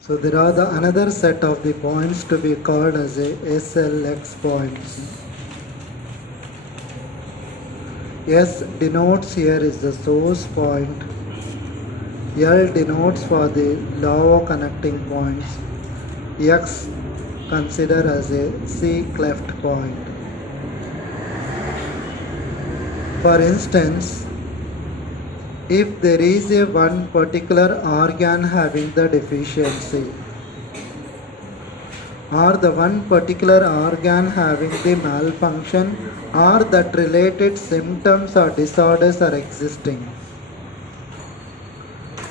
So there are the another set of the points to be called as a SLX points. S denotes here is the source point. L denotes for the Lav connecting points. X consider as a C cleft point. For instance, if there is a one particular organ having the deficiency, or the one particular organ having the malfunction, or that related symptoms or disorders are existing.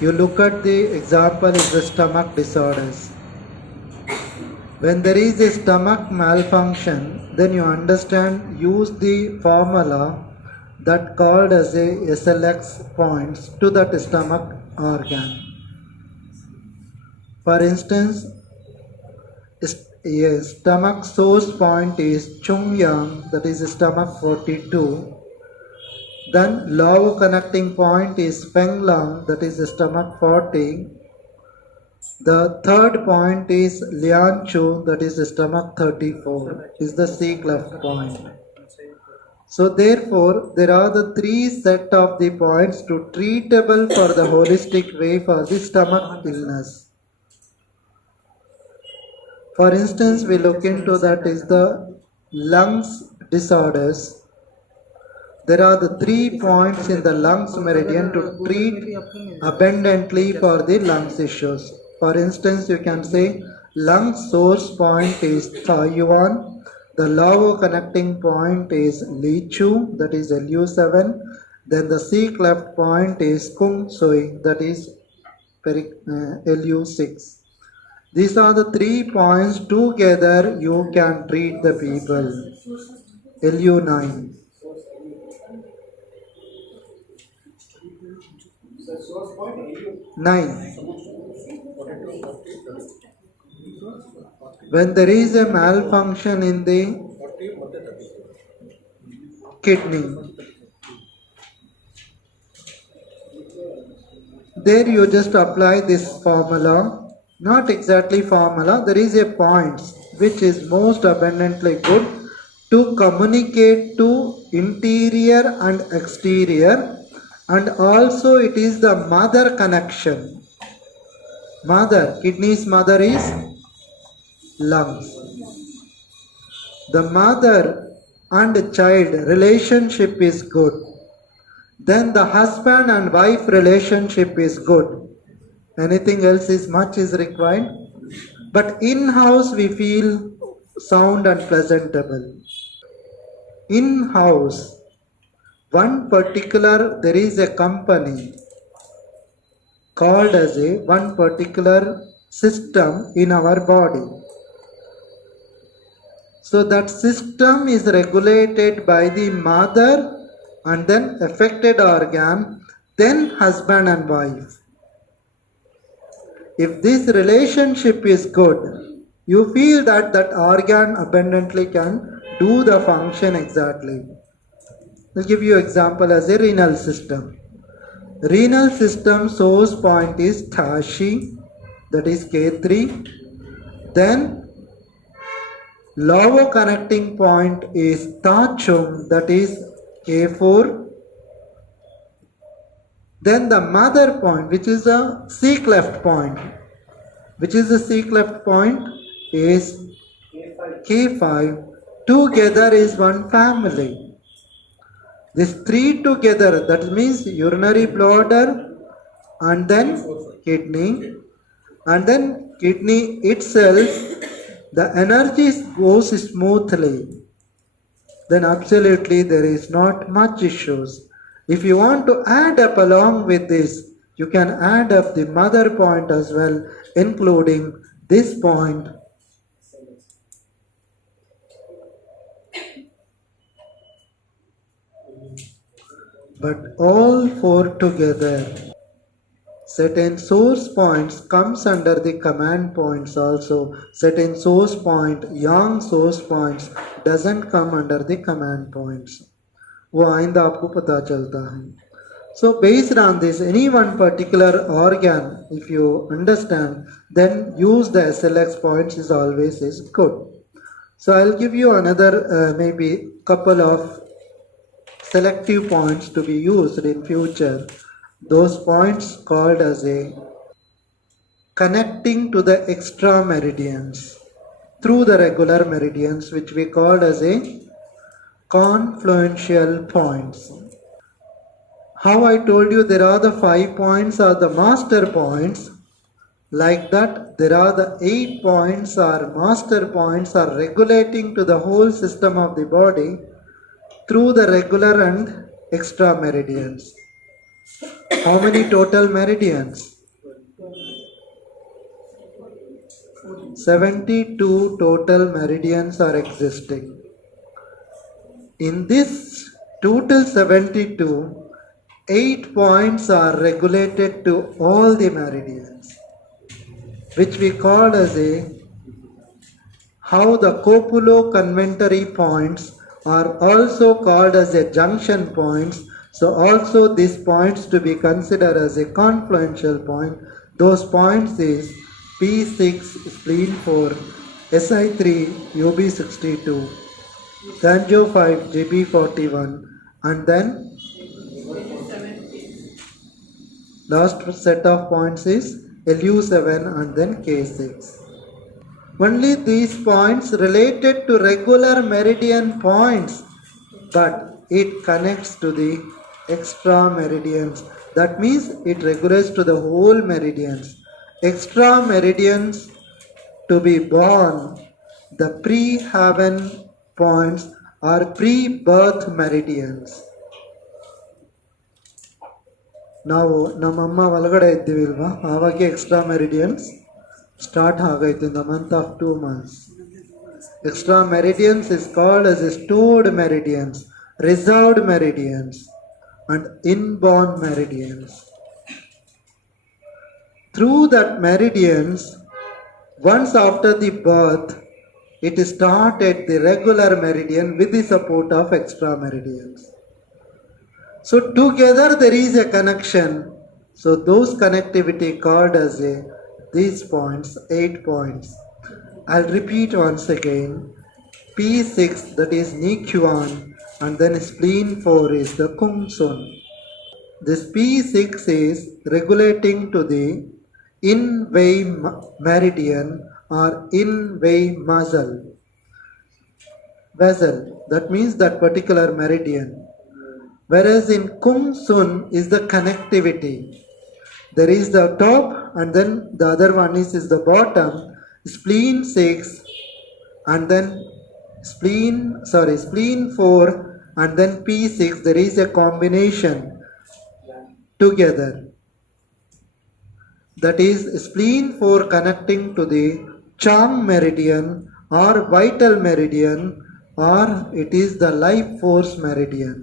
You look at the example is the stomach disorders. When there is a stomach malfunction, then you understand, use the formula that called as a SLX points to that stomach organ. For instance, a stomach source point is Chungyang, that is stomach 42. Then Lav connecting point is Fenglang, that is stomach 40. The third point is Lianchu, that is stomach 34, is the C cleft point. So therefore, there are the three set of the points to treatable for the holistic way for the stomach illness. For instance, we look into that is the lungs disorders. There are the 3 points in the lungs meridian to treat abundantly for the lungs issues. For instance, you can say lung source point is Taiwan. The Lav connecting point is Lichu, that is Lu7. Then the C cleft point is Kung Sui, that is Lu6. These are the 3 points together you can treat the people. Lu9. Nine. When there is a malfunction in the kidney, there you just apply this formula. Not exactly formula, there is a point which is most abundantly good to communicate to interior and exterior, and also it is the mother connection. Mother, kidney's mother is lungs. The mother and child relationship is good. Then the husband and wife relationship is good. Anything else is much is required. But in-house we feel sound and presentable. In-house, one particular, there is a company called as a one particular system in our body. So that system is regulated by the mother and then affected organ, then husband and wife. If this relationship is good, you feel that that organ abundantly can do the function exactly. I'll give you example as a renal system. Renal system source point is Tashi, that is K3. Then Lav connecting point is Tachum, that is K4. Then the mother point, which is a C cleft point, which is the C cleft point, is K5. Together is one family. These 3 together, that means urinary bladder and then kidney, and then kidney itself, the energy goes smoothly. Then absolutely there is not much issues. If you want to add up along with this, you can add up the mother point as well, including this point. But all 4 together. Certain source points comes under the command points also. Certain source point, yang source points doesn't come under the command points. वो आइंदा आपको पता चलता है. So based on this, any one particular organ, if you understand, then use the SLX points is always is good. So I'll give you another maybe couple of selective points to be used in future. Those points called as a connecting to the extra meridians through the regular meridians, which we called as a confluential points. How I told you there are the 5 points are the master points. Like that, there are the 8 points or master points are regulating to the whole system of the body through the regular and extra meridians. How many total meridians? 72 total meridians are existing. In this total 72, 8 points are regulated to all the meridians, which we call as a how the copulo-conventary points are also called as a junction points. So also these points to be considered as a confluential point. Those points is P6 spleen 4, SI3 UB62, Sanjo 5 GB41, and then last set of points is LU7 and then K6. Only these points related to regular meridian points, but it connects to the extra meridians. That means it regulates to the whole meridians. Extra meridians to be born, the pre-haven points are pre-birth meridians. ನಾವು ನಮ್ಮಮ್ಮ ಒಳಗಡೆ ಇದ್ದೀವಿಲ್ವಾ, ಆವಾಗ extra meridians start ಆಗೈತೆ in the month of 2 months. Extra meridians is called as stored meridians, reserved meridians, and inborn meridians. Through that meridians, once after the birth, it started the regular meridian with the support of extra meridians. So together there is a connection. So those connectivity called as these points, 8 points. I'll repeat once again. P6 that is Nikyuan, and then spleen 4 is the Kungsun. This P6 is regulating to the in-way meridian or in-way muscle vessel. That means that particular meridian. Whereas in Kungsun is the connectivity. There is the top and then the other one is the bottom. Spleen 6 and then spleen 4 and then P6. There is a combination together. That is spleen 4 connecting to the Chang meridian or vital meridian, or it is the life force meridian.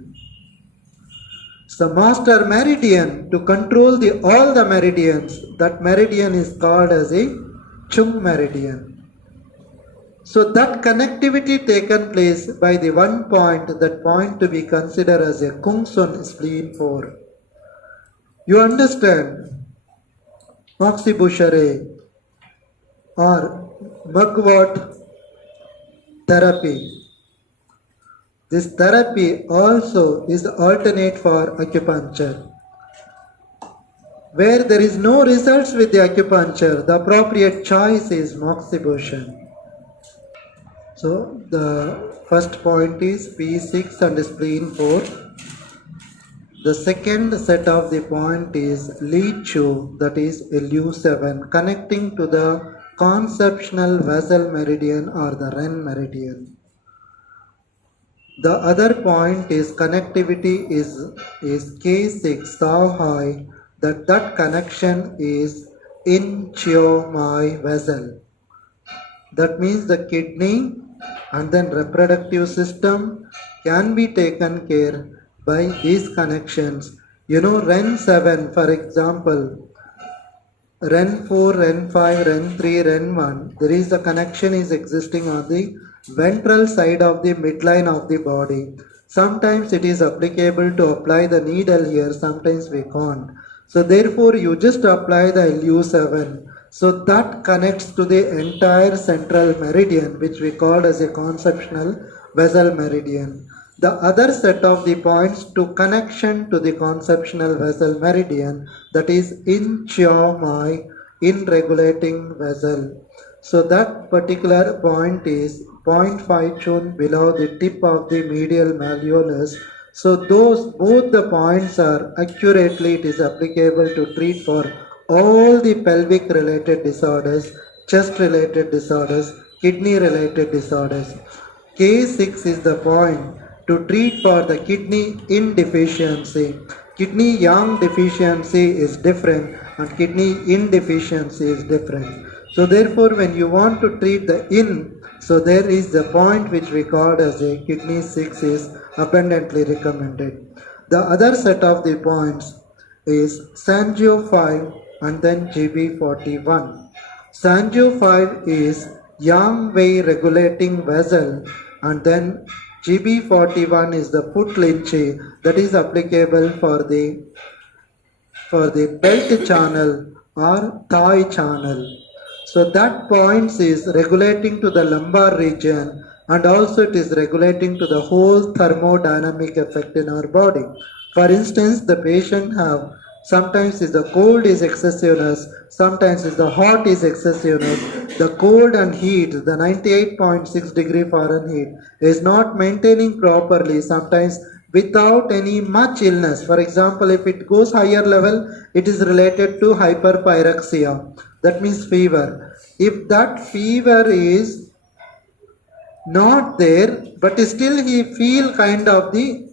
The master meridian to control all the meridians, that meridian is called as a Chung meridian. So that connectivity taken place by the one point, that point to be considered as a Kungsun spleen 4. You understand? Moxibushere or mugwort therapy. This therapy also is alternate for acupuncture. Where there is no results with the acupuncture, the appropriate choice is moxibustion. So the first point is P6 and spleen 4. The second set of the point is Li Chu, that is LU7, connecting to the conceptional vessel meridian or the Ren meridian. The other point is connectivity is K6 Sao Hai, that connection is in Chio Mai vessel. That means the kidney and then reproductive system can be taken care by these connections. You know, Ren 7 for example, Ren 4, Ren 5, Ren 3, Ren 1, there is a connection is existing on the ventral side of the midline of the body. Sometimes it is applicable to apply the needle here, sometimes we can't. So therefore you just apply the LU7. So that connects to the entire central meridian, which we call as a conceptual vessel meridian. The other set of the points to connection to the conceptual vessel meridian, that is in Chiao Mai, in regulating vessel. So that particular point is 0.5 chun below the tip of the medial malleolus. So those both the points are accurately, it is applicable to treat for all the pelvic related disorders, chest related disorders, kidney related disorders. K6 is the point to treat for the kidney indeficiency. Kidney yang deficiency is different and kidney indeficiency is different. So therefore when you want to treat the in, so there is the point which we call as a kidney 6 is abundantly recommended. The other set of the points is Sangio 5 and then GB41. Sangio 5 is yang wei regulating vessel and then GB41 is the foot lynchy that is applicable for the belt channel or thigh channel. So that points is regulating to the lumbar region and also it is regulating to the whole thermodynamic effect in our body. For instance, the patient have sometimes is the cold is excessiveness, sometimes is the hot is excessiveness. The cold and heat, the 98.6 degree Fahrenheit is not maintaining properly, sometimes without any much illness. For example, if it goes higher level, it is related to hyperpyrexia. That means fever. If that fever is not there, but still he feel kind of the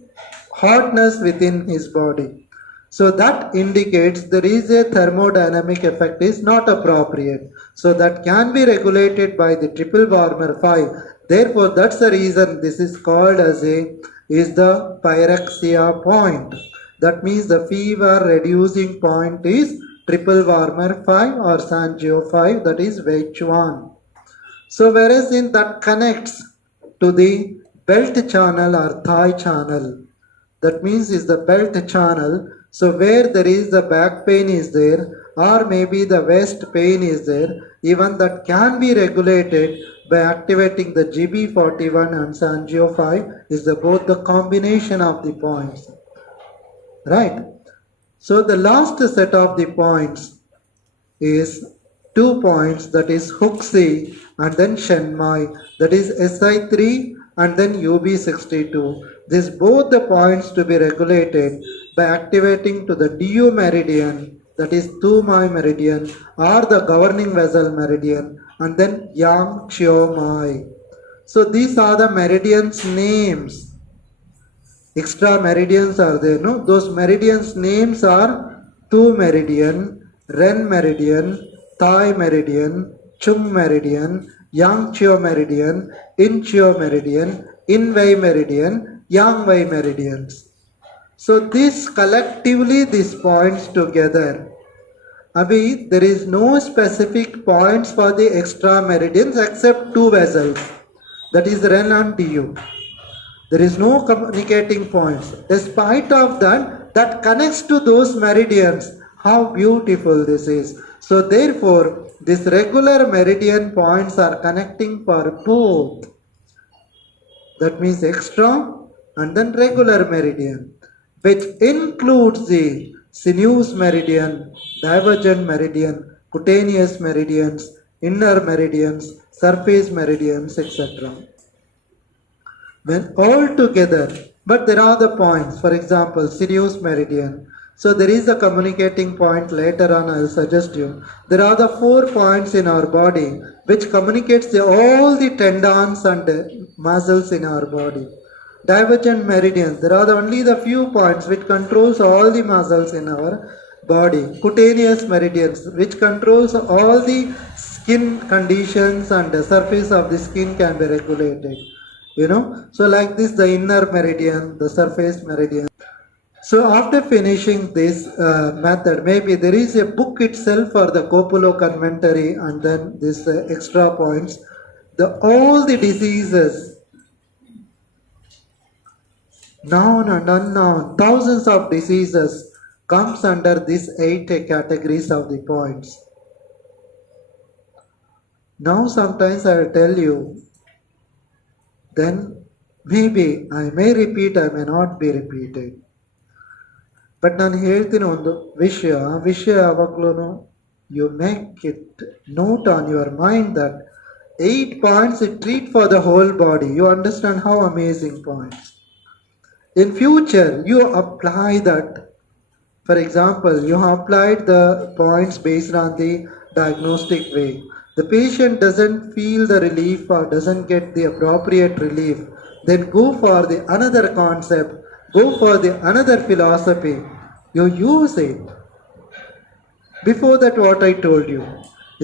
hotness within his body. So that indicates there is a thermodynamic effect is not appropriate. So that can be regulated by the triple warmer 5. Therefore, that's the reason this is called as is the pyrexia point. That means the fever reducing point is triple warmer 5 or Sangio 5, that is Weichuan. So whereas in that connects to the belt channel or thigh channel, that means is the belt channel. So where there is the back pain is there or maybe the waist pain is there, even that can be regulated by activating the GB41 and Sangio 5 is the both the combination of the points. Right. So the last set of the points is 2 points, that is Huxi and then Shenmai, that is SI3 and then UB62. These both the points to be regulated by activating to the DU meridian, that is Tumai meridian or the governing vessel meridian and then Yang Chio Mai. So these are the meridians names. Extra meridians are there, no? Those meridians names are Tu meridian, Ren meridian, Thai meridian, Chung meridian, Yang Chio meridian, In Chio meridian, In Wei meridian, Yang Wei meridians. So this collectively these points together. Abhi, there is no specific points for the extra meridians except 2 vessels. That is Ren and DU. There is no communicating points. Despite of that, that connects to those meridians. How beautiful this is. So therefore, these regular meridian points are connecting for both. That means extra and then regular meridian, which includes the sinuous meridian, divergent meridian, cutaneous meridians, inner meridians, surface meridians, etc. When all together, but there are the points, for example, sinuous meridian. So there is a communicating point, later on I will suggest you. There are the 4 points in our body which communicates all the tendons and muscles in our body. Divergent meridians, there are only the few points which controls all the muscles in our body. Cutaneous meridians, which controls all the skin conditions and the surface of the skin can be regulated. So like this, the inner meridian, the surface meridian. So after finishing this method, maybe there is a book itself for the Copulo Conventary and then this extra points. All the diseases Known and unknown, thousands of diseases comes under these 8 categories of the points. Now sometimes I will tell you, then maybe I may repeat, I may not be repeated. But ನಾನು ಹೇಳ್ತೀನಿ ಒಂದು ವಿಷಯ ಯಾವಾಗಲೂ you make it note on your mind that 8 points it treat for the whole body. You understand how amazing points. In future, you apply that. For example, you have applied the points based on the diagnostic way. The patient doesn't feel the relief or doesn't get the appropriate relief. Then go for the another concept, go for the another philosophy. You use it. Before that, what I told you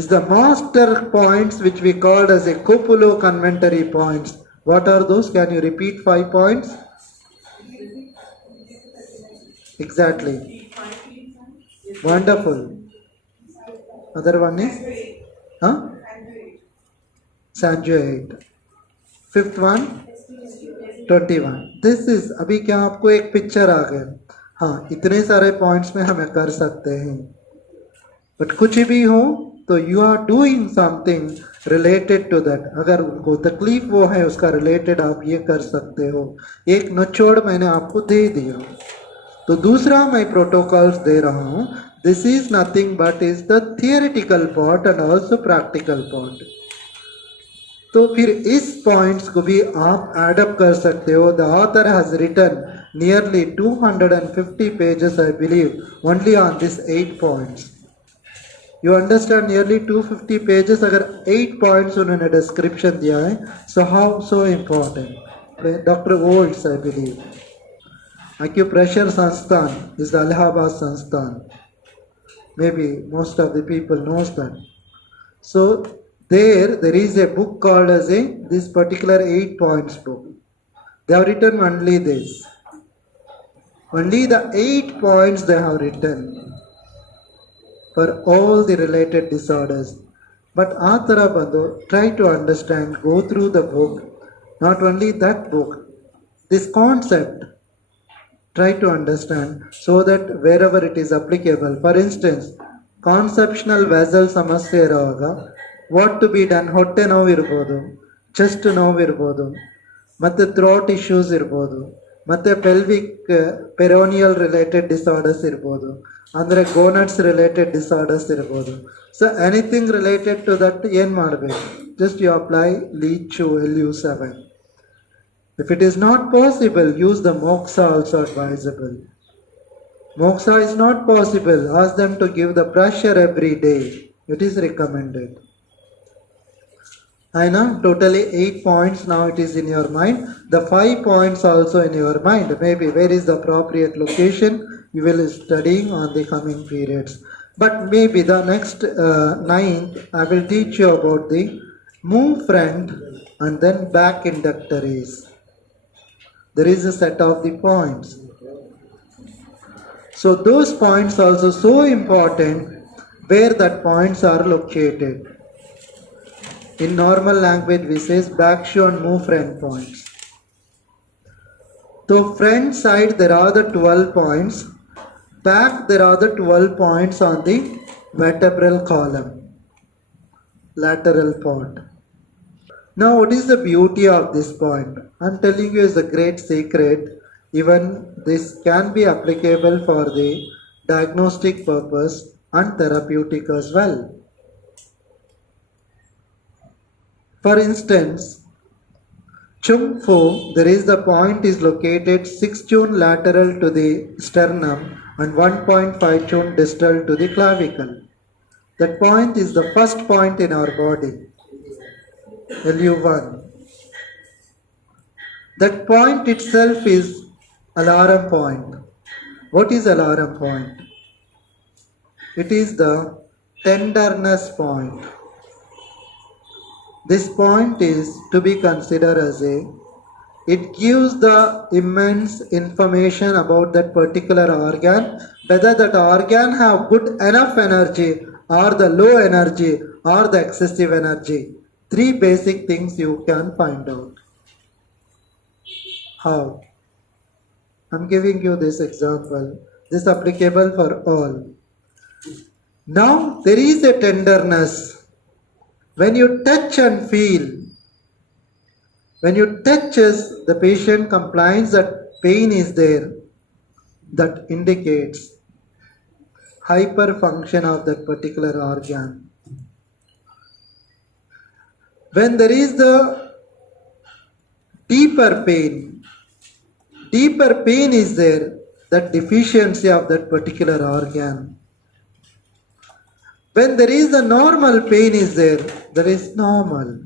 is the master points which we called as a Copulo conventory points. What are those? Can you repeat 5 points? Exactly. Wonderful. Other one is? Huh? Sanjuate. 5th one? 21. This is, अभी क्या आपको एक picture आ गया. हाँ, इतने सारे points में हमें कर सकते हैं. बट कुछ भी हो तो you are doing something related to that. अगर उनको तकलीफ वो है उसका रिलेटेड आप ये कर सकते हो. एक नचोड़ मैंने आपको दे दिया. तो दूसरा मैं प्रोटोकॉल्स दे रहा हूँ. This is nothing but is the theoretical part and also practical part. तो फिर इस पॉइंट्स को भी आप एडअप कर सकते हो. The author has written nearly 250 pages I believe only on this 8 points. You understand, nearly 250 pages अगर 8 points उन्होंने description दिया है. So how so important? Dr. Olds, I believe. Acupressure Sansthan is the Allahabad Sansthan. Maybe most of the people knows that. So there is a book called as this particular 8 points book. They have written only this. Only the 8 points they have written for all the related disorders. But Athara Bandhu, try to understand, go through the book, not only that book, this concept, try to understand so that wherever it is applicable. For instance, conceptional vessel samasya iruvaga, what to be done, ಹೊಟ್ಟೆ ನೋವು ಇರ್ಬೋದು, chest ನೋವು ಇರ್ಬೋದು, ಮತ್ತು throat issues ಇರ್ಬೋದು, ಮತ್ತು pelvic ಪೆರೋನಿಯಲ್ related disorders ಇರ್ಬೋದು, ಅಂದರೆ ಗೋನಟ್ಸ್ ರಿಲೇಟೆಡ್ ಡಿಸಾರ್ಡರ್ಸ್ ಇರ್ಬೋದು. So anything related to that ಏನು ಮಾಡಬೇಕು? ಜಸ್ಟ್ ಯು ಅಪ್ಲೈ ಲೀಚು LU7. If it is not possible, use the moxa also advisable. Moxa is not possible, ask them to give the pressure every day. It is recommended. I know, totally 8 points now it is in your mind. The 5 points also in your mind. Maybe where is the appropriate location, you will studying on the coming periods. But maybe the next 9th, I will teach you about the move front and then back inductories. There is a set of the points. So those points also so important where that points are located. In normal language we say back shoe and move front points. So front side there are the 12 points. Back there are the 12 points on the vertebral column, lateral part. Now what is the beauty of this point? I am telling you is a great secret. Even this can be applicable for the diagnostic purpose and therapeutic as well. For instance, Chung Fu, there is the point is located 6 tune lateral to the sternum and 1.5 tune distal to the clavicle. That point is the first point in our body, LU1. That point itself is alarm point. What is alarm point? It is the tenderness point. This point is to be considered as it gives the immense information about that particular organ, whether that organ have good enough energy or the low energy or the excessive energy. 3 basic things you can find out. How? I'm giving you this example. This is applicable for all. Now there is a tenderness. When you touch and feel, when you touches, the patient complains that pain is there. That indicates hyperfunction of that particular organ. When there is the deeper pain is there, that deficiency of that particular organ. When there is the normal pain is there, there is normal.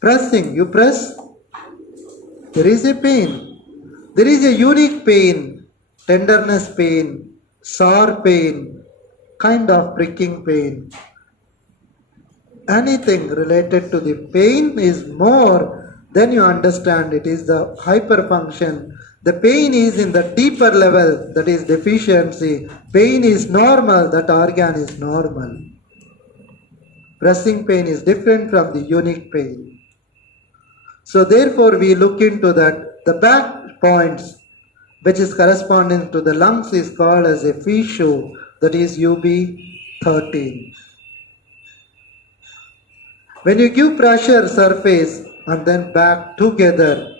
Pressing, you press, there is a pain. There is a unique pain, tenderness pain, sore pain, kind of pricking pain. Anything related to the pain is more, then you understand it is the hyperfunction. The pain is in the deeper level, that is deficiency. Pain is normal, that organ is normal. Pressing pain is different from the unique pain. So therefore we look into that. The back points which is corresponding to the lungs is called as a Fischl, that is UB13. When you give pressure surface and then back together,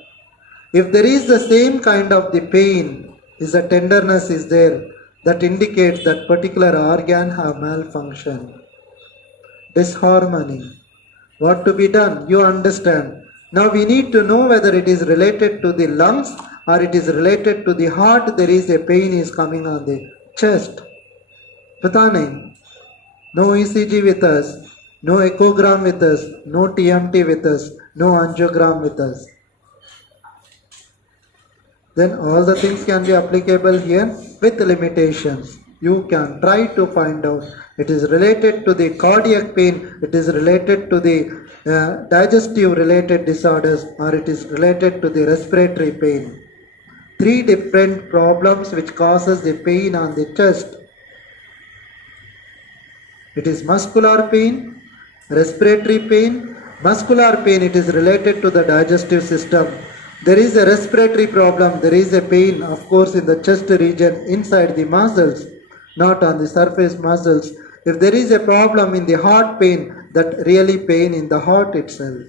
if there is the same kind of the pain, is the tenderness is there, that indicates that particular organ have malfunction. Disharmony. What to be done? You understand. Now we need to know whether it is related to the lungs or it is related to the heart. There is a pain is coming on the chest. Pata nahi. No ECG with us, no echogram with us, no TMT with us, no angiogram with us. Then all the things can be applicable here with limitations. You can try to find out. It is related to the cardiac pain, it is related to the digestive related disorders, or it is related to the respiratory pain. Three different problems which causes the pain on the chest. It is muscular pain, respiratory pain. Muscular pain, it is related to the digestive system. There is a respiratory problem, there is a pain, of course, in the chest region, inside the muscles, not on the surface muscles. If there is a problem in the heart pain, that really pain in the heart itself.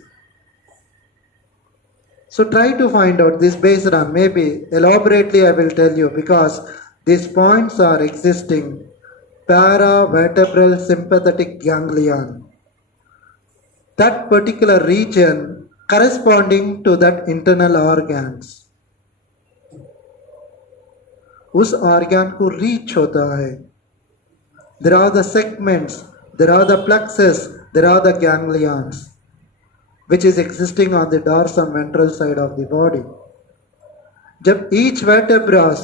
So try to find out this based on, maybe elaborately I will tell you, because these points are existing. Paravertebral sympathetic ganglion. That particular region corresponding to that internal organs. उस organ को reach होता है. There are the segments, there are the plexus, there are the ganglions, which is existing on the dorsum ventral side of the body. जब each vertebra,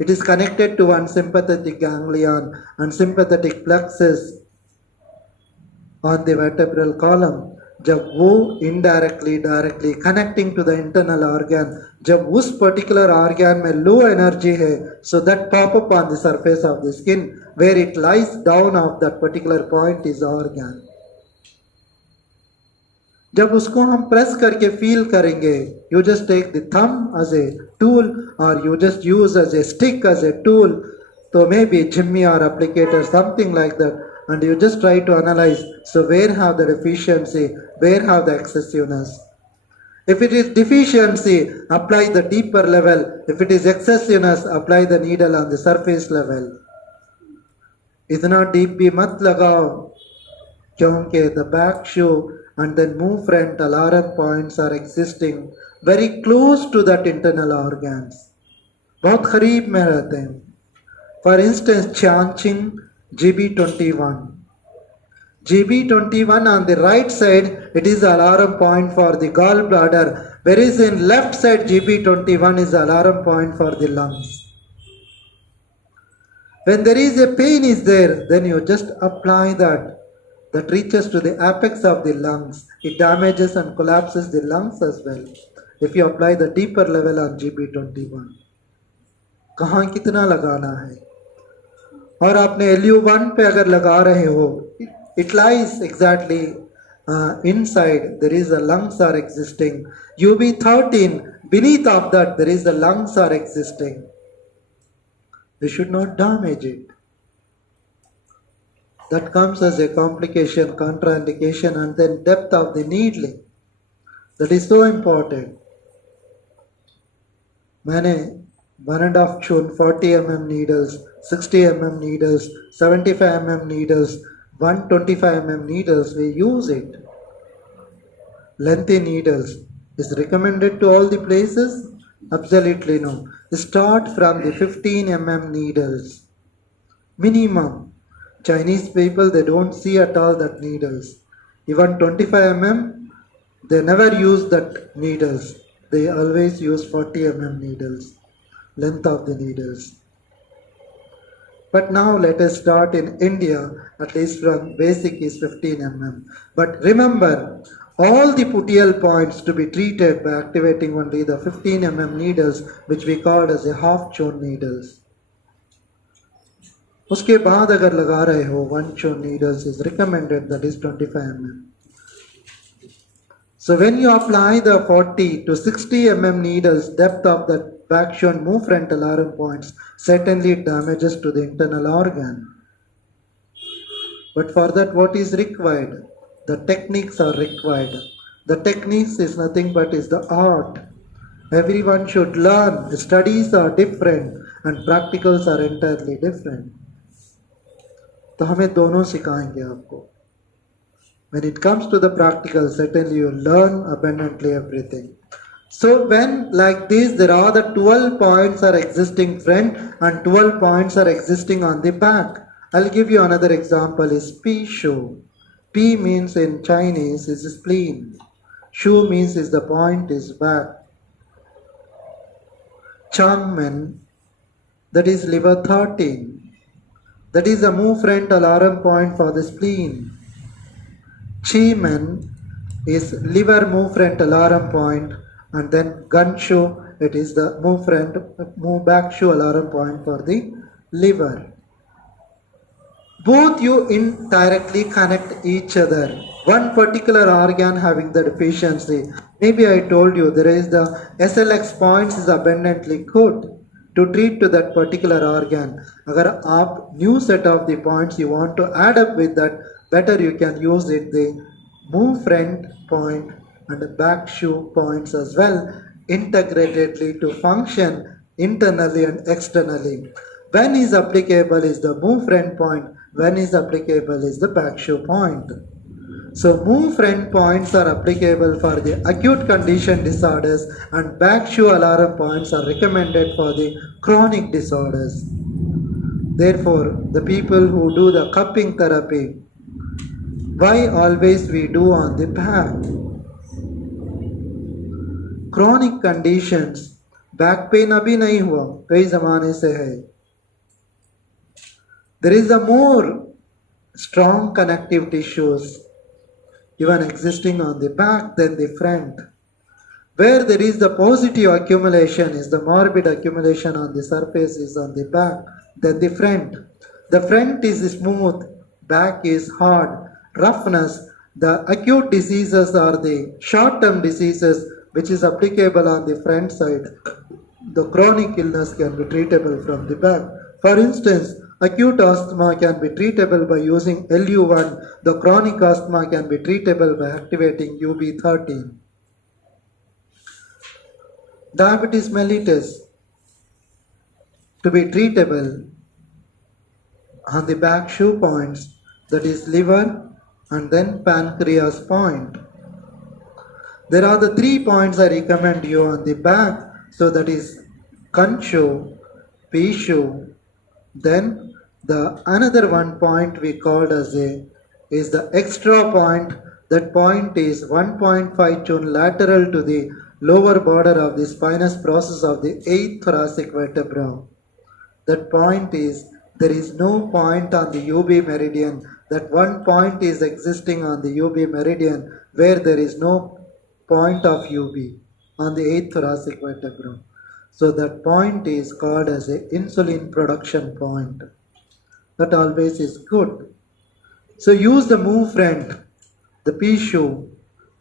it is connected to one sympathetic ganglion and sympathetic plexus on the vertebral column. जब वो indirectly, directly connecting to the internal organ, जब उस particular organ में low energy है, so that pop up on the surface of the skin, where it lies down of that particular point is organ. जब उसको हम press करके feel करेंगे, you just take the thumb as a tool or you just use as a stick as a tool, so maybe jimmy or applicator, something like that, and you just try to analyze, so where have the deficiency, where have the excessiveness. If it is deficiency, apply the deeper level. If it is excessiveness, apply the needle on the surface level. इतना deep भी मत लगाओ, क्योंकि the back shoe and then move front alarm points are existing very close to that internal organs. बहुत करीब में रहते हैं. For instance, Changqing GB21. GB21 on the right side, it is the alarm point for the gallbladder, whereas in left side GB21 is the alarm point for the lungs. When there is a pain is there, then you just apply that reaches to the apex of the lungs. It damages and collapses the lungs as well. If you apply the deeper level on GB21, कहाँ कितना लगाना है, और आपने LU1 पे अगर लगा रहे हो, it lies exactly inside. There is a lungs are existing. UB13 Beneath of that, there is the lungs are existing. We should not damage it. That comes as a complication, contraindication, and then depth of the needling. That is so important. मैंने 1.5 chun 40 mm needles, 60 mm needles, 75 mm needles, 125 mm needles, we use it. Lengthy needles is recommended to all the places? Absolutely no. Start from the 15 mm needles. Minimum. Chinese people, they don't see at all that needles. Even 25 mm, they never use that needles. They always use 40 mm needles, length of the needles. But now let us start in India, at least from basic is 15 mm. But remember, all the putial points to be treated by activating only the 15 mm needles, which we call as a half chun needles. उसके बाद अगर लगा रहे हो 1 chun needles is recommended, that is 25 mm. So when you apply the 40 to 60 mm needles, depth of the back chun move frontal arm points, certainly it damages to the internal organ. But for that, what is required? The techniques are required. The techniques is nothing but is the art. Everyone should learn. The studies are different and practicals are entirely different. तो हमें दोनों सिखाएंगे आपको. When it comes to the practical, certainly you learn abundantly everything. So when like this, there are the 12 points are existing front and 12 points are existing on the back. I'll give you another example is P shu. P means in Chinese is spleen. Shu means is the point is back. Changmen, that is liver 13. That is the move frontal arm point for the spleen. Chi men is liver move frontal arm point, and then gun shu, it is the move back shu alarm point for the liver. Both you indirectly connect each other. One particular organ having the deficiency. Maybe I told you there is the SLX points is abundantly good to treat to that particular organ. Agar aap new set of the points you want to add up with that, better you can use it the move front point and the back shu points as well integratedly to function internally and externally. When is applicable is the move front point, when is applicable is the back shu point. So move front points are applicable for the acute condition disorders and back shu alarm points are recommended for the chronic disorders. Therefore, the people who do the cupping therapy, why always we do on the back? Chronic conditions, back pain अभी नहीं हुआ, कई ज़माने से है. There is a more strong connective tissues even existing on the back than the front. Where there is the positive accumulation is the morbid accumulation on the surface is on the back than the front. The front is smooth, back is hard, roughness. The acute diseases are the short-term diseases which is applicable on the front side. The chronic illness can be treatable from the back. For instance, acute asthma can be treatable by using LU1. The chronic asthma can be treatable by activating UB13. Diabetes mellitus to be treatable on the back shu points, that is liver and then pancreas point. There are the 3 points I recommend you on the back, so that is kan shu, pi shu, then the another one point we called as is the extra point. That point is 1.5 chun lateral to the lower border of the spinous process of the 8th thoracic vertebra. That point is, there is no point on the UB meridian. That one point is existing on the UB meridian where there is no point of UB on the 8th thoracic vertebra. So that point is called as a insulin production point. That always is good. So use the move front, the P shu,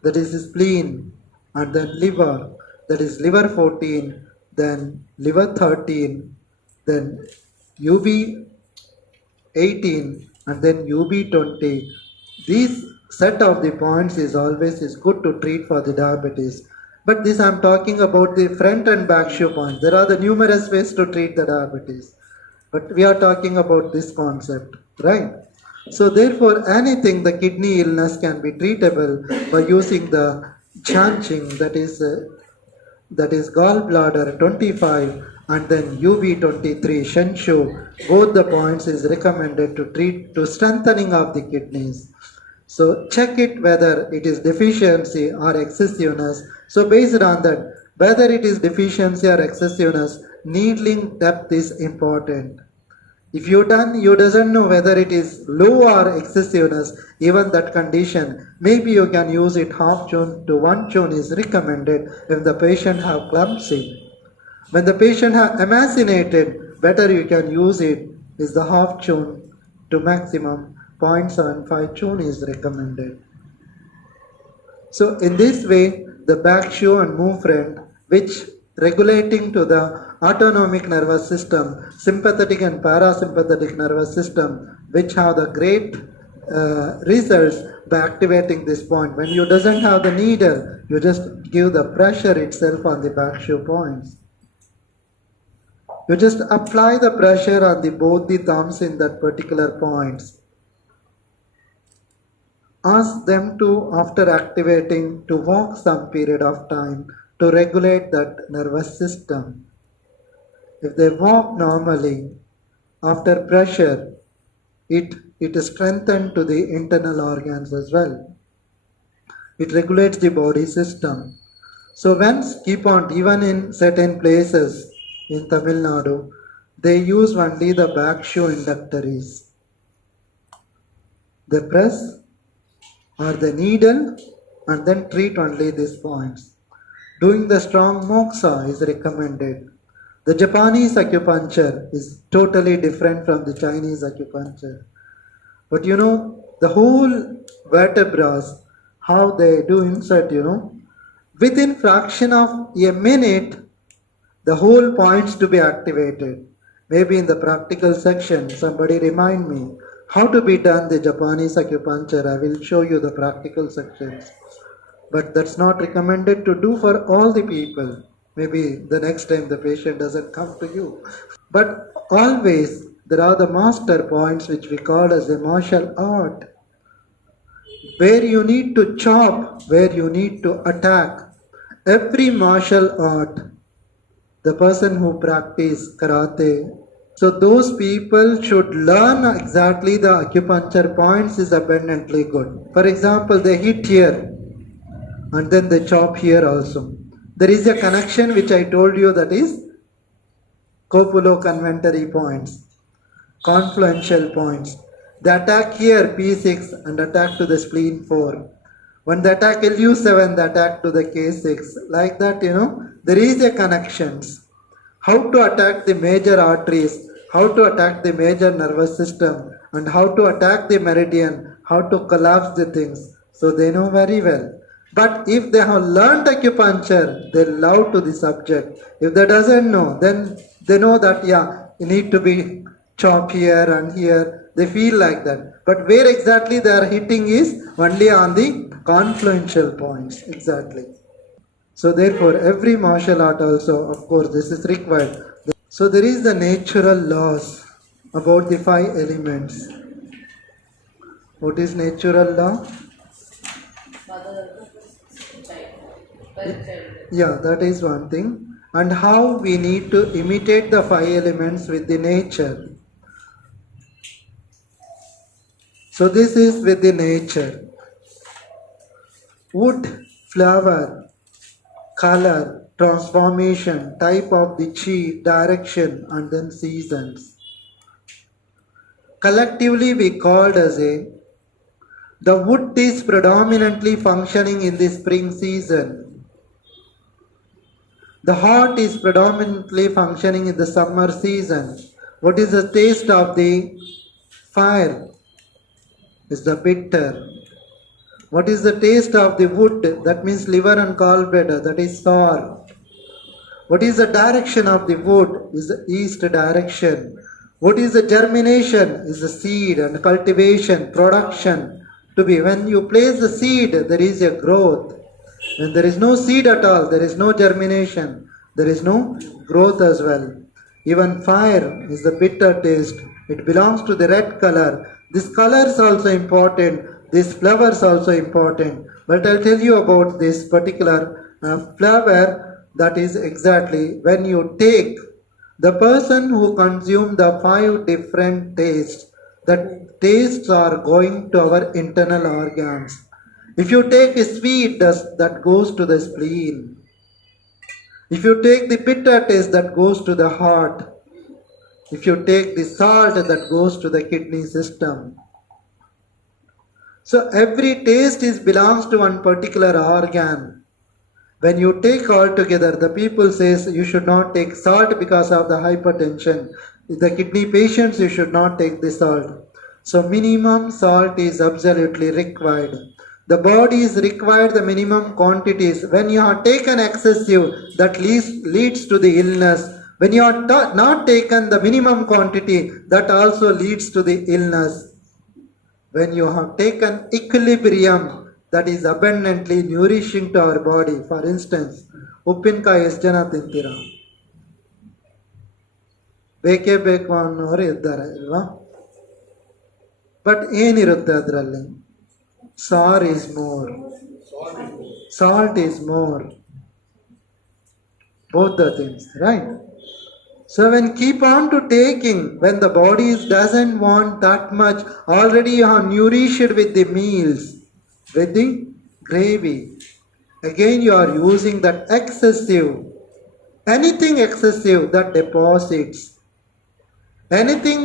that is spleen, and then liver. that is liver 14, then liver 13, then UB 18, and then UB 20. These set of the points is always is good to treat for the diabetes. But this I'm talking about the front and back shoe points. There are the numerous ways to treat the diabetes. But we are talking about this concept, right? So therefore, anything the kidney illness can be treatable by using the chanching, that is gallbladder 25 and then UB23 Shenshu. Both the points is recommended to treat to strengthening of the kidneys. So check it whether it is deficiency or excessiveness. So based on that, whether it is deficiency or excessiveness, needling depth is important. If you doesn't know whether it is low or excessiveness, even that condition, maybe you can use it half tune to 1 tune is recommended if the patient have clumsy. When the patient have emaciated, better you can use it is the half tune to maximum 0.75 tune is recommended. So in this way, the back shoe and move front, which regulating to the autonomic nervous system, sympathetic and parasympathetic nervous system, which have the great results by activating this point. When you doesn't have the needle, you just give the pressure itself on the back shoe points. You just apply the pressure on the both the thumbs in that particular points. Ask them to, after activating, to walk some period of time to regulate that nervous system. If they walk normally, after pressure, it is strengthened to the internal organs as well. It regulates the body system. So once keep on, even in certain places in Tamil Nadu, they use only the back shoe inductories. They press or the needle and then treat only these points. Doing the strong moxa is recommended. The Japanese acupuncture is totally different from the Chinese acupuncture. But you know, the whole vertebrae, how they do insert, within fraction of a minute, the whole points to be activated. Maybe in the practical section, somebody remind me how to be done the Japanese acupuncture. I will show you the practical sections. But that's not recommended to do for all the people. Maybe the next time the patient doesn't come to you. But always there are the master points which we call as a martial art. Where you need to chop, where you need to attack. Every martial art, the person who practice karate, so those people should learn exactly the acupuncture points is abundantly good. For example, they hit here and then they chop here also. There is a connection which I told you, that is copulo-conventary points, confluential points. They attack here P6 and attack to the spleen 4. When they attack LU7, they attack to the K6. Like that, there is a connections. How to attack the major arteries, how to attack the major nervous system, and how to attack the meridian, how to collapse the things. So they know very well. But if they have learned acupuncture, they love to the subject. If they doesn't know, then they know that, you need to be chopped here and here. They feel like that. But where exactly they are hitting is only on the confluential points. Exactly. So therefore, every martial art also, of course, this is required. So there is the natural laws about the 5 elements. What is natural law? Yeah, that is one thing. And how we need to imitate the 5 elements with the nature. So this is with the nature. Wood, flower, color, transformation, type of the chi, direction, and then seasons. Collectively we called as the wood is predominantly functioning in the spring season. The heart is predominantly functioning in the summer season. What is the taste of the fire? Is the bitter. What is the taste of the wood? That means liver and gallbladder. That is sour. What is the direction of the wood? Is the east direction. What is the germination? Is the seed and cultivation, production to be. When you place the seed, there is a growth. When there is no seed at all, there is no germination, there is no growth as well. Even fire is the bitter taste. It belongs to the red color. This color is also important. This flower is also important. But I'll tell you about this particular flower. That is exactly when you take the person who consumes the 5 different tastes. The tastes are going to our internal organs. If you take a sweet, that goes to the spleen. If you take the bitter taste, that goes to the heart. If you take the salt, that goes to the kidney system. So every taste belongs to one particular organ. When you take all together, the people says you should not take salt because of the hypertension. The kidney patients, you should not take the salt. So minimum salt is absolutely required. The body is required the minimum quantities. When you are taken excessive, that leads to the illness. When you are not taken the minimum quantity, that also leads to the illness. When you have taken equilibrium, that is abundantly nourishing to our body. For instance, ಉಪ್ಪಿನಕಾಯಿ ಎಷ್ಟು ಜನ ತಿಂತೀರಾ? ಬೇಕೇ ಬೇಕು ಅನ್ನೋರು ಇದ್ದಾರೆ ಅಲ್ವಾ? But ಏನಿರುತ್ತೆ ಅದರಲ್ಲಿ? Sour is more. Salt is more. Both the things, right? So when keep on to taking, when the body doesn't want that much, already you are nourished with the meals, with the gravy. Again you are using that excessive. Anything excessive that deposits. Anything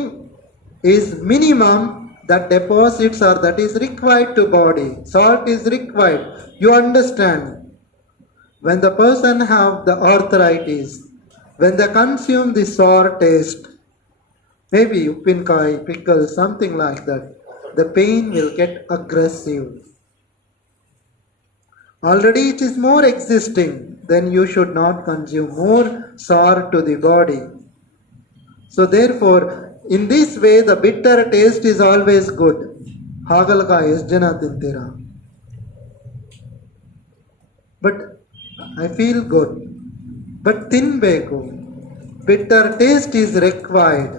is minimum that deposits or that is required to body. Salt is required. You understand. When the person have the arthritis, when they consume the sour taste, maybe uppinkai, pickle, something like that, the pain will get aggressive. Already it is more existing, then you should not consume more sour to the body. So therefore, in this way, the bitter taste is always good. ಹಾಗಲಕಾಯಿ ಎಷ್ಟು ಜನ ತಿಂತೀರಾ? But I feel good. But ತಿನ್ಬೇಕು. Bitter taste is required.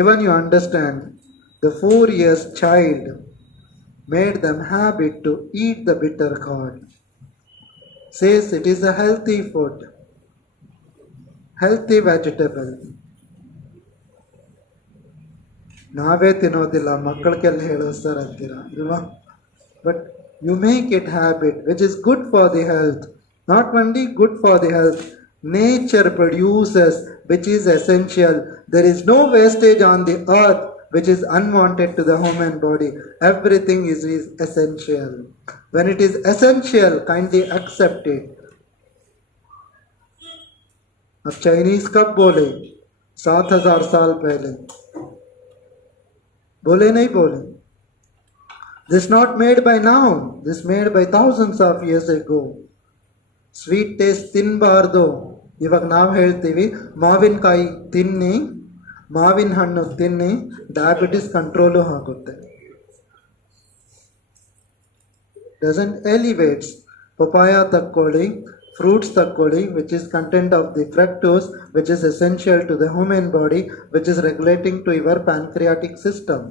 Even you understand, the 4 years child made them habit to eat the bitter gourd. Says it is a healthy food, healthy vegetable. ನಾವೇ ತಿನ್ನೋದಿಲ್ಲ, ಮಕ್ಕಳಿಗೆಲ್ಲ ಹೇಳಿಸ್ತಾರೆ ಅಂತೀರಾ ಇಲ್ವಾ? But you make it habit, which is good for the health. Not only good for the health, nature produces, which is essential. There is no wastage on the earth which is unwanted to the human body. Everything is essential. When it is essential, kindly accept it. अब Chinese कब बोले? 7,000 साल पहले बोले, नहीं बोले? This not made by now, this made by thousands of years ago. Sweet taste ತಿನ್ನಬಾರ್ದು. ಇವಾಗ ನಾವು ಹೇಳ್ತೀವಿ ಮಾವಿನಕಾಯಿ ತಿನ್ನಿ, ಮಾವಿನ ಹಣ್ಣು ತಿನ್ನಿ, ಡಯಾಬಿಟಿಸ್ ಕಂಟ್ರೋಲು ಆಗುತ್ತೆ. Doesn't elevates. Papaya ತಕ್ಕೊಳ್ಳಿ, fruits ತಕ್ಕೊಳ್ಳಿ, which is content of the fructose, which is essential to the human body, which is regulating to your pancreatic system.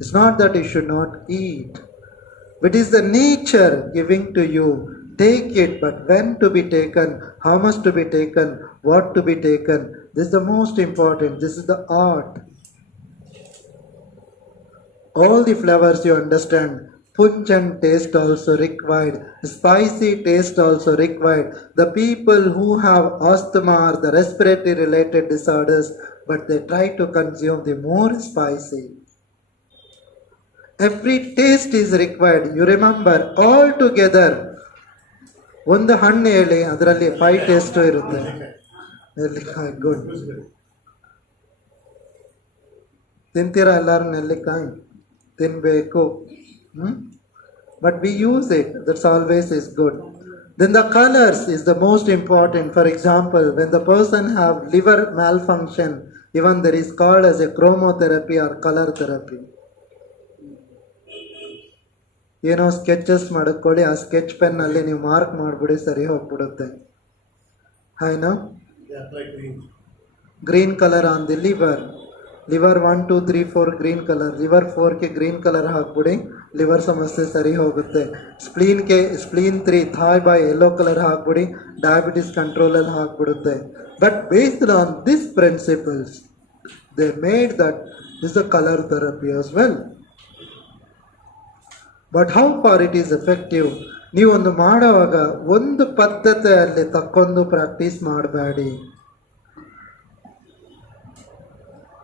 It's not that you should not eat. It is the nature giving to you. Take it, but when to be taken, how much to be taken, what to be taken. This is the most important. This is the art. All the flavors you understand. Pungent taste also required. Spicy taste also required. The people who have asthma or the respiratory related disorders, but they try to consume the more spicy. Every taste is required. You remember all together. ಒಂದು ಹಣ್ಣು ಹೇಳಿ, ಅದರಲ್ಲಿ 5 taste ಇರುತ್ತೆ. ನೆಲ್ಲಿಕಾಯಿ good. ತಿಂತೀರಾ ಎಲ್ಲರೂ ನೆಲ್ಲಿಕಾಯಿ? ತಿನ್ನಬೇಕು. But we use it. That's always is good. Then the colors is the most important. For example, when the person have liver malfunction, even there is called as a chromotherapy or color therapy. ಏನೋ sketches ಮಾಡ್ಕೊಳ್ಳಿ, ಆ sketch ಪೆನ್ನಲ್ಲಿ ನೀವು mark ಮಾಡಿಬಿಡಿ, ಸರಿ ಹೋಗ್ಬಿಡುತ್ತೆ. ಹಾಯ್ನೋ green colour on the liver, liver 1 2 3 4 green colour, liver 4ಗೆ ಗ್ರೀನ್ ಕಲರ್ ಹಾಕ್ಬಿಡಿ, ಲಿವರ್ ಸಮಸ್ಯೆ ಸರಿ ಹೋಗುತ್ತೆ. ಸ್ಪ್ಲೀನ್ 3 ಥಾಯ್ ಬಾಯ್ ಯೆಲ್ಲೋ ಕಲರ್ ಹಾಕ್ಬಿಡಿ, ಡಯಾಬಿಟಿಸ್ ಕಂಟ್ರೋಲಲ್ಲಿ ಹಾಕ್ಬಿಡುತ್ತೆ. But based on this principles they made that is the colour therapy as well. But how far it is effective? ನೀವೊಂದು ಮಾಡುವಾಗ ಒಂದು ಪದ್ಧತಿಯಲ್ಲಿ ತಕ್ಕೊಂಡು ಪ್ರಾಕ್ಟೀಸ್ ಮಾಡಬೇಡಿ.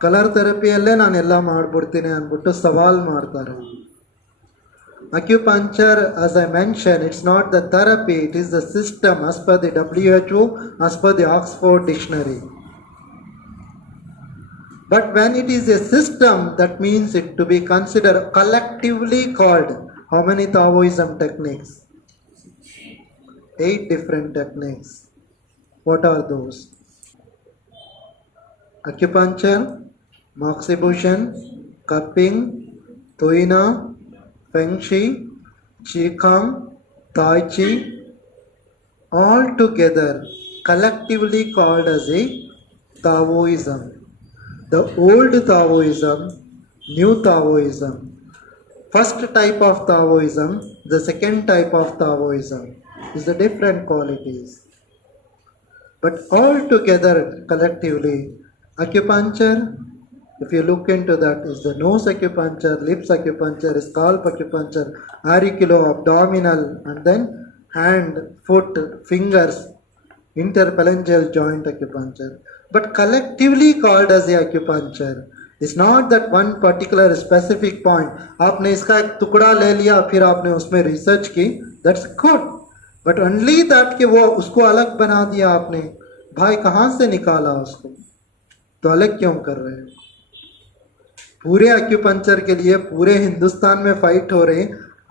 ಕಲರ್ ಥೆರಪಿಯಲ್ಲೇ ನಾನೆಲ್ಲ ಮಾಡಿಬಿಡ್ತೀನಿ ಅಂದ್ಬಿಟ್ಟು ಸವಾಲ್ ಮಾಡ್ತಾರೆ. Acupuncture, as I mentioned, it's not the therapy, it is the system as per the WHO, as per the Oxford Dictionary. But when it is a system, that means it to be considered collectively called. How many Taoism techniques? 8 different techniques. What are those? Acupuncture, moxibustion, cupping, tuina, feng shui, qigong, tai chi, all together collectively called as a Taoism. The old Taoism, new Taoism, first type of Taoism, the second type of Taoism is the different qualities. But all together collectively, acupuncture, if you look into that, is the nose acupuncture, lips acupuncture, scalp acupuncture, auriculoabdominal, and then hand, foot, fingers, interphalangeal joint acupuncture. But collectively called as the acupuncture. It's not that one particular specific point. आपने इसका एक टुकड़ा ले लिया, फिर आपने उसमें research की, that's good. But only that कि वो उसको अलग बना दिया आपने, भाई कहाँ से निकाला उसको, तो अलग क्यों कर रहे हो? पूरे एक्यूपंचर के लिए पूरे हिंदुस्तान में फाइट हो रहे,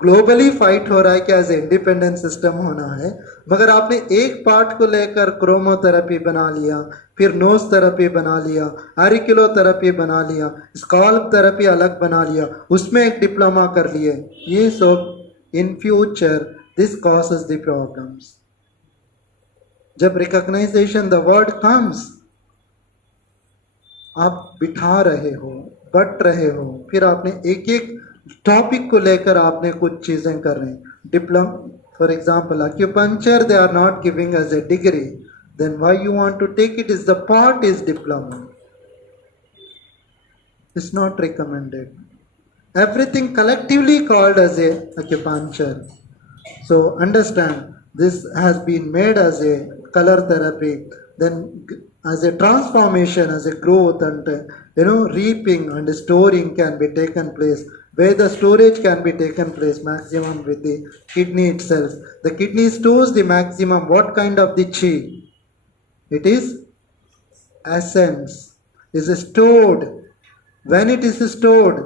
ग्लोबली फाइट हो रहा है कि एज ए इंडिपेंडेंट सिस्टम होना है, मगर आपने एक पार्ट को लेकर क्रोमोथेरेपी बना लिया, फिर नोज थेरेपी बना लिया, एरिकुलोथेरेपी बना लिया, स्कैल्प थेरेपी अलग बना लिया, उसमें एक डिप्लोमा कर लिए. ये सब in future this causes the problems. जब रिकॉग्नाइजेशन द वर्ड कम्स, आप बिठा रहे हो, बट रहे हो, फिर आपने एक एक टॉपिक को लेकर आपने कुछ चीजें कर रहे हैं. Diploma, for example acupuncture they are not giving as a degree, then why you want to take it? Is the part is diploma, it's not recommended. Everything collectively called as a acupuncture. So understand, this has been made as a color therapy, then as a transformation, as a growth, and reaping and storing can be taken place, where the storage can be taken place maximum with the kidney itself. The kidney stores the maximum what kind of the chi? It is essence, is stored. When it is stored,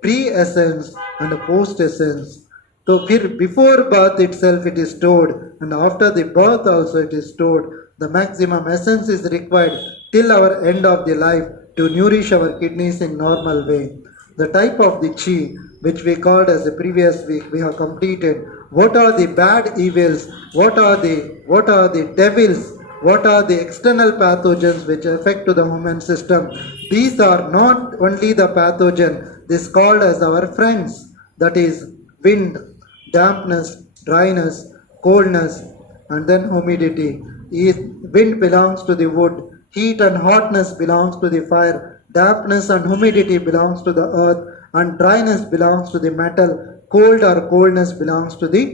pre-essence and post-essence. So before birth itself it is stored, and after the birth also it is stored. The maximum essence is required till our end of the life to nourish our kidneys in normal way. The type of the chi which we called as the previous week we have completed. What are the bad evils? What are the devils? What are the external pathogens which affect to the human system? These are not only the pathogen, this called as our friends. That is wind, dampness, dryness, coldness, and then humidity. Wind belongs to the wood, heat and hotness belongs to the fire, dampness and humidity belongs to the earth, and dryness belongs to the metal, cold or coldness belongs to the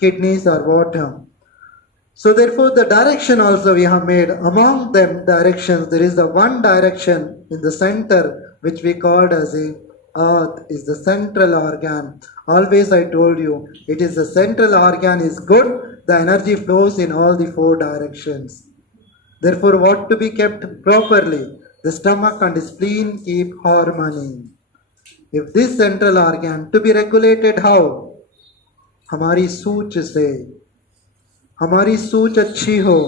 kidneys or water. So therefore the direction also we have made. Among them directions, there is the one direction in the center which we called as a earth is the central organ. Always I told you, it is the central organ is good, the energy flows in all the 4 directions. Therefore what to be kept properly? The stomach and the spleen keep harmony. If this central organ to be regulated how? हमारी सूच अच्छी हो,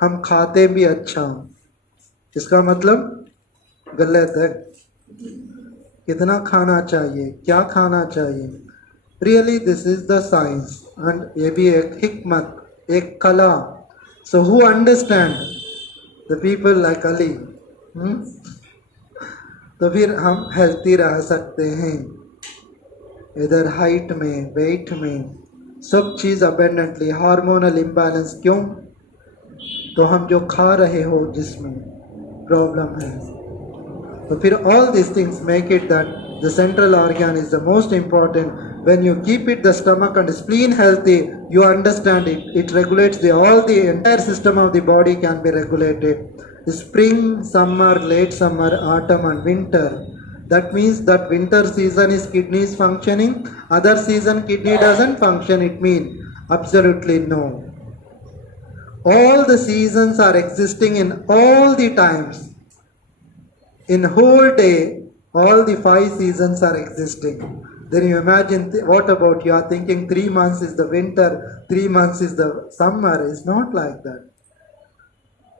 हम खाते भी अच्छा। इसका मतलब गलत है। कितना खाना चाहिए, क्या खाना चाहिए, really this is the science. And ये भी एक हिकमत, एक कला। So who understand the people like Ali, तो फिर हम हेल्थी रह सकते हैं। इधर हाइट में, वेट में, सब चीज़ अबेंडेंटली। हार्मोनल इम्बैलेंस क्यों? तो हम जो खा रहे हो जिसमें प्रॉब्लम है। तो फिर all these things make it that the central organ is the most important. When you keep it the stomach and spleen healthy, you understand it. It regulates all the entire system of the body can be regulated. Spring, summer, late summer, autumn and winter. That means that winter season is kidneys functioning. Other season kidney doesn't function. It means absolutely no. All the seasons are existing in all the times. In whole day, all the 5 seasons are existing. Then you imagine, what about you are thinking 3 months is the winter, 3 months is the summer. It's not like that.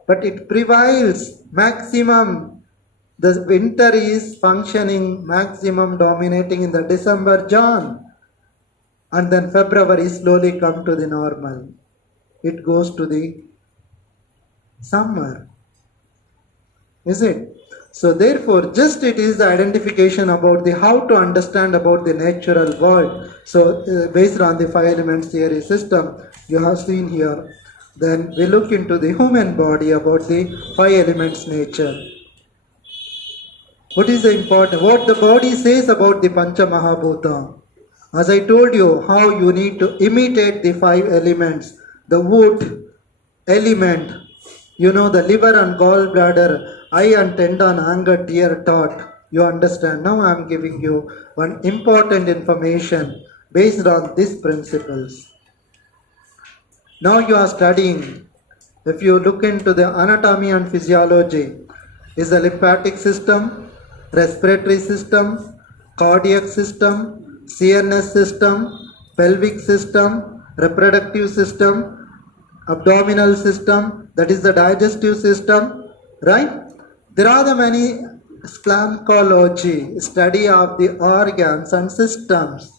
But it prevails maximum. The winter is functioning maximum, dominating in the December, Jan. And then February slowly come to the normal. It goes to the summer. Is it? So therefore, just it is the identification about the how to understand about the natural world. So based on the 5 elements theory system, you have seen here. Then we look into the human body about the 5 elements nature. What is the important? What the body says about the Pancha Mahabhuta. As I told you, how you need to imitate the 5 elements. The wood element, you know, the liver and gallbladder, eye and tendon, anger, tear, thought. You understand? Now I am giving you one important information based on these principles. Now you are studying. If you look into the anatomy and physiology, is the lymphatic system, respiratory system, cardiac system, CNS system, pelvic system, reproductive system, abdominal system, that is the digestive system, right? There are the many splanchology, study of the organs and systems.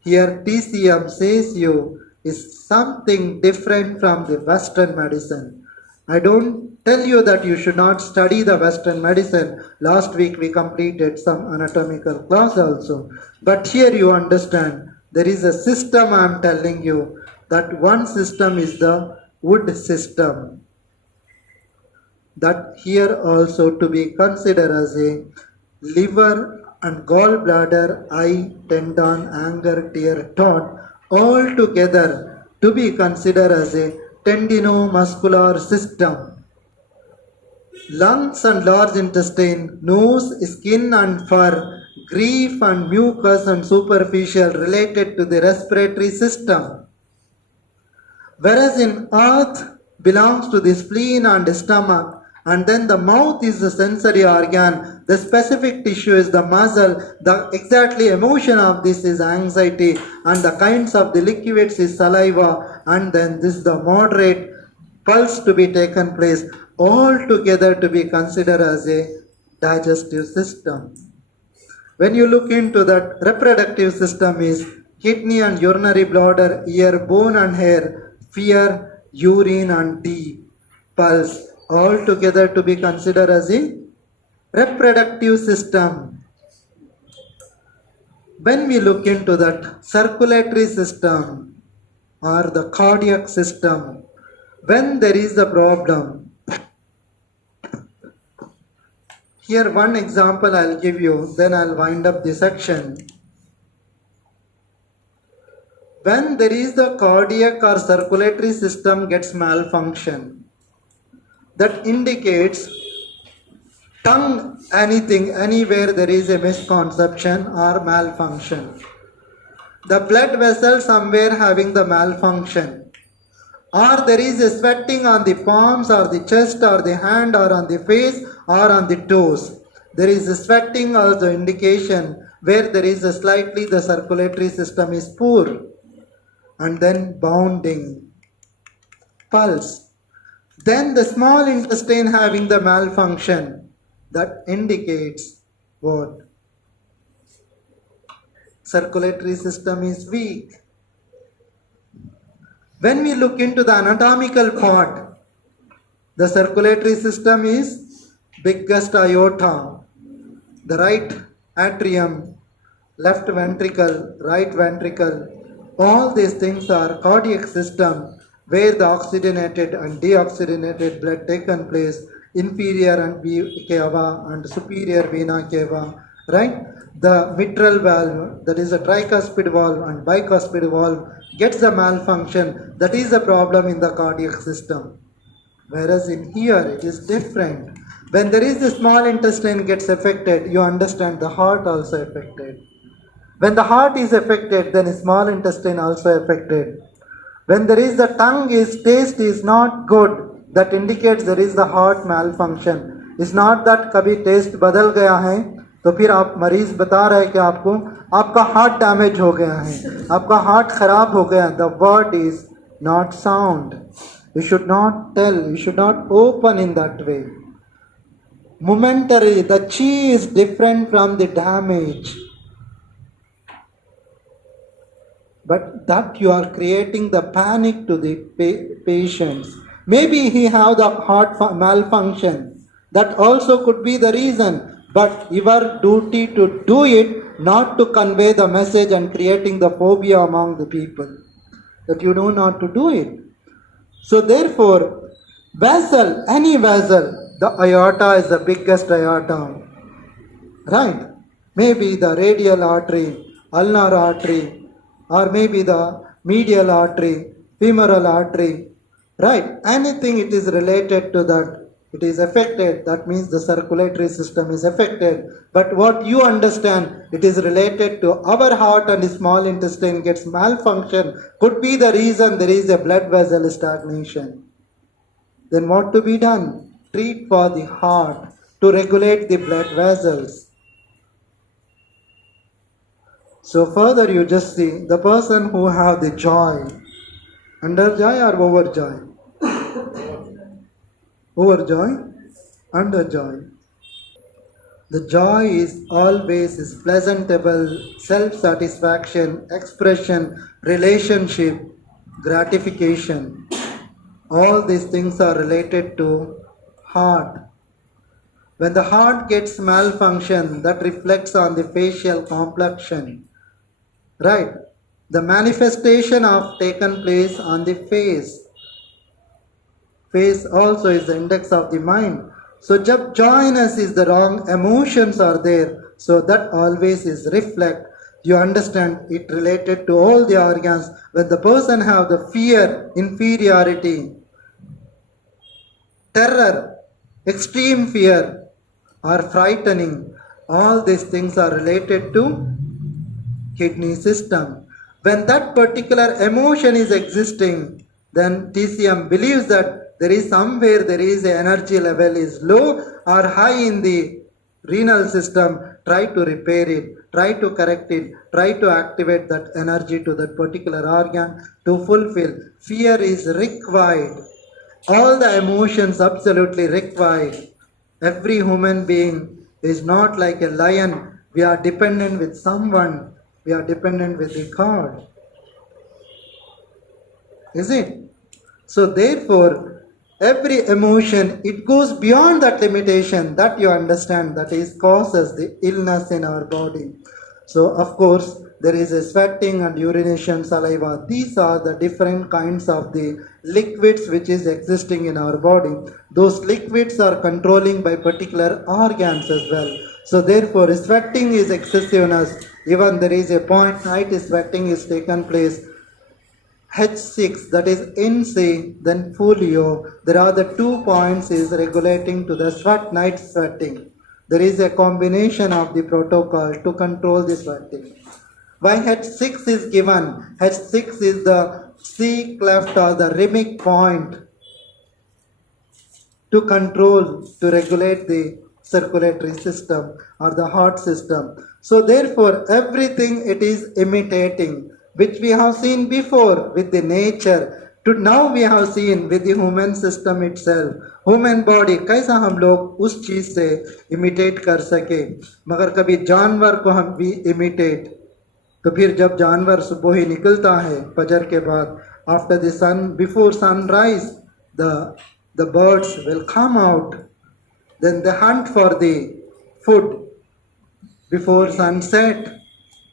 Here TCM says you is something different from the Western medicine. I don't tell you that you should not study the Western medicine. Last week we completed some anatomical class also. But here you understand, there is a system I am telling you. That one system is the wood system. That here also to be considered as a liver and gallbladder, eye, tendon, anger, tear, thought, all together to be considered as a tendinomuscular system. Lungs and large intestine, nose, skin and fur, grief and mucus and superficial related to the respiratory system. Whereas in earth belongs to the spleen and stomach, and then the mouth is the sensory organ, the specific tissue is the muscle, the exactly emotion of this is anxiety, and the kinds of the liquids is saliva, and then this the moderate pulse to be taken place, all together to be considered as a digestive system. When you look into that, reproductive system is kidney and urinary bladder, ear, bone and hair, fear, urine and deep pulse, all together to be considered as a reproductive system. When we look into that circulatory system or the cardiac system, when there is a problem, here one example I'll give you, then I'll wind up the section. When there is the cardiac or circulatory system gets malfunction, that indicates tongue, anything, anywhere there is a misconception or malfunction. The blood vessel somewhere having the malfunction, or there is a sweating on the palms or the chest or the hand or on the face or on the toes. There is a sweating or the indication where there is a slightly the circulatory system is poor. and then bounding, pulse. Then the small intestine having the malfunction that indicates what? Circulatory system is weak. When we look into the anatomical part, the circulatory system is biggest aorta, the right atrium, left ventricle, right ventricle. All these things are cardiac system where the oxygenated and deoxygenated blood taken place, inferior and cava and superior vena cava, right? The mitral valve, that is a tricuspid valve and bicuspid valve, gets a malfunction. That is a problem in the cardiac system. Whereas in here it is different. When there is the small intestine gets affected, you understand the heart also affected. When the heart is affected, then small intestine also affected. When there is the tongue is taste is not good, that indicates there is the heart malfunction. It's not that कभी taste बदल गया है तो फिर आप मरीज बता रहे हैं कि आपको आपका हार्ट डैमेज हो गया है, आपका हार्ट खराब हो गया. The word is not sound. You should not tell, you should not open in that way. Momentary, the chi is different from the damage. But that you are creating the panic to the patients. Maybe he have the heart malfunction. That also could be the reason. But your duty to do it, not to convey the message and creating the phobia among the people. That you know not to do it. So therefore, vessel, any vessel, the aorta is the biggest aorta. Right? Maybe the radial artery, ulnar artery, or maybe the medial artery, femoral artery. Right? Anything it is related to that, it is affected. That means the circulatory system is affected. But what you understand, it is related to our heart and the small intestine gets malfunction. Could be the reason there is a blood vessel stagnation. Then what to be done? Treat for the heart to regulate the blood vessels. So further you just see the person who have the joy, under joy or over joy? Over joy, under joy. The joy is always is pleasantable, self-satisfaction, expression, relationship, gratification. All these things are related to heart. When the heart gets malfunction, that reflects on the facial complexion. Right? The manifestation of taken place on the face. Face also is the index of the mind. So jab joyness is the wrong, emotions are there. So that always is reflect. You understand it related to all the organs. When the person have the fear, inferiority, terror, extreme fear, or frightening, all these things are related to kidney system. When that particular emotion is existing, then TCM believes that there is somewhere there is a energy level is low or high in the renal system. Try to repair it, try to correct it, try to activate that energy to that particular organ to fulfill. Fear is required. All the emotions absolutely required. Every human being is not like a lion. We are dependent with someone. We are dependent with the God. Is it? So therefore, every emotion, it goes beyond that limitation that you understand, that is causes the illness in our body. So of course, there is a sweating and urination, saliva. These are the different kinds of the liquids which is existing in our body. Those liquids are controlling by particular organs as well. So therefore, sweating is excessiveness. Even there is a point, night sweating is taken place. H6, that is NC, then folio. There are the 2 points is regulating to the sweat, night sweating. There is a combination of the protocol to control the sweating. Why H6 is given? H6 is the C cleft or the rhythmic point to control, to regulate the circulatory system or the heart system. So therefore, everything it is imitating. which we have seen before with the nature. To now we have seen with the human system itself, human body कैसा हम लोग उस चीज से imitate कर सके, मगर कभी जानवर को हम भी इमिटेट, तो फिर जब जानवर सुबह ही निकलता है फजर के बाद, after the sun before sunrise the birds will come out, then they hunt for the food before sunset,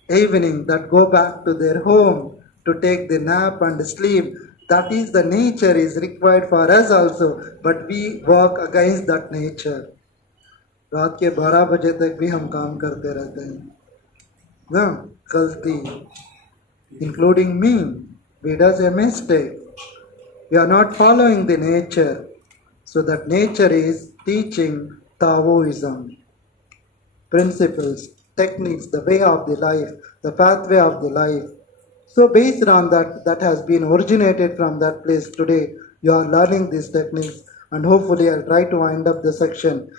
evening that go back to their home to take the nap and sleep. That is the nature is required for us also, but we work against that nature. रात के 12 बजे तक भी हम काम करते रहते हैं ना, गलती, including me, we does a mistake. We are not following the nature. So that nature is teaching Taoism, principles, techniques, the way of the life, the pathway of the life. So based on that has been originated from that place today, you are learning these techniques, and hopefully I'll try to wind up the section